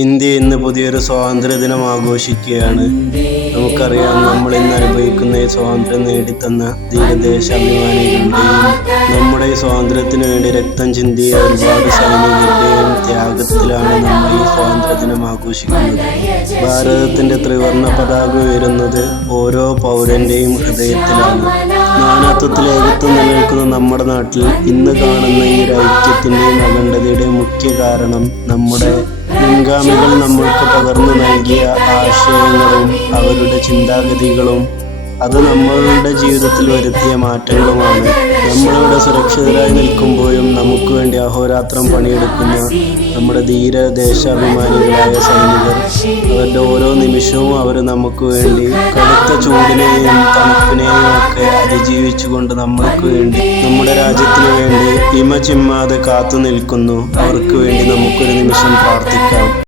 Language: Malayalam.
ഇന്ത്യ ഇന്ന് പുതിയൊരു സ്വാതന്ത്ര്യ ദിനം ആഘോഷിക്കുകയാണ്. നമുക്കറിയാം, നമ്മൾ ഇന്ന് അനുഭവിക്കുന്ന ഈ സ്വാതന്ത്ര്യം നേടിത്തന്ന ധീരദേശാഭിമാനികളുടെയും നമ്മുടെ ഈ സ്വാതന്ത്ര്യത്തിന് വേണ്ടി രക്തം ചിന്തിയ ഒരുപാട് സൈനികരുടെയും ത്യാഗത്തിലാണ് നമ്മൾ ഈ സ്വാതന്ത്ര്യ ദിനം ആഘോഷിക്കുന്നത്. ഭാരതത്തിന്റെ ത്രിവർണ്ണ പതാക ഉയരുന്നത് ഓരോ പൗരന്റെയും ഹൃദയത്തിലാണ്. നാനാത്വത്തിൽ ഏകത്വം നിലനിൽക്കുന്ന നമ്മുടെ നാട്ടിൽ ഇന്ന് കാണുന്ന ഈ ഒരു ഐക്യത്തിന്റെയും അഖണ്ഡതയുടെയും മുഖ്യ കാരണം നമ്മുടെ മുൻഗാമികൾ നമ്മൾക്ക് പകർന്നു നൽകിയ ആശയങ്ങളും അവരുടെ ചിന്താഗതികളും അത് നമ്മളുടെ ജീവിതത്തിൽ വരുത്തിയ മാറ്റങ്ങളുമാണ്. നമ്മളിവിടെ സുരക്ഷിതരായി നിൽക്കുമ്പോഴും നമുക്ക് വേണ്ടി അഹോരാത്രം പണിയെടുക്കുന്ന നമ്മുടെ ധീര ദേശാഭിമാനികളായ സൈനികർ, അവരുടെ ഓരോ നിമിഷവും അവർ നമുക്ക് വേണ്ടി കടുത്ത ചൂടിനെയും തണുപ്പിനെയും ഒക്കെ അതിജീവിച്ചുകൊണ്ട് നമ്മൾക്ക് വേണ്ടി, നമ്മുടെ രാജ്യത്തിന് വേണ്ടി ഇമ ചിമ്മാതെ കാത്തു നിൽക്കുന്നു. അവർക്ക് വേണ്ടി നമുക്കൊരു നിമിഷം പ്രാർത്ഥിക്കാം.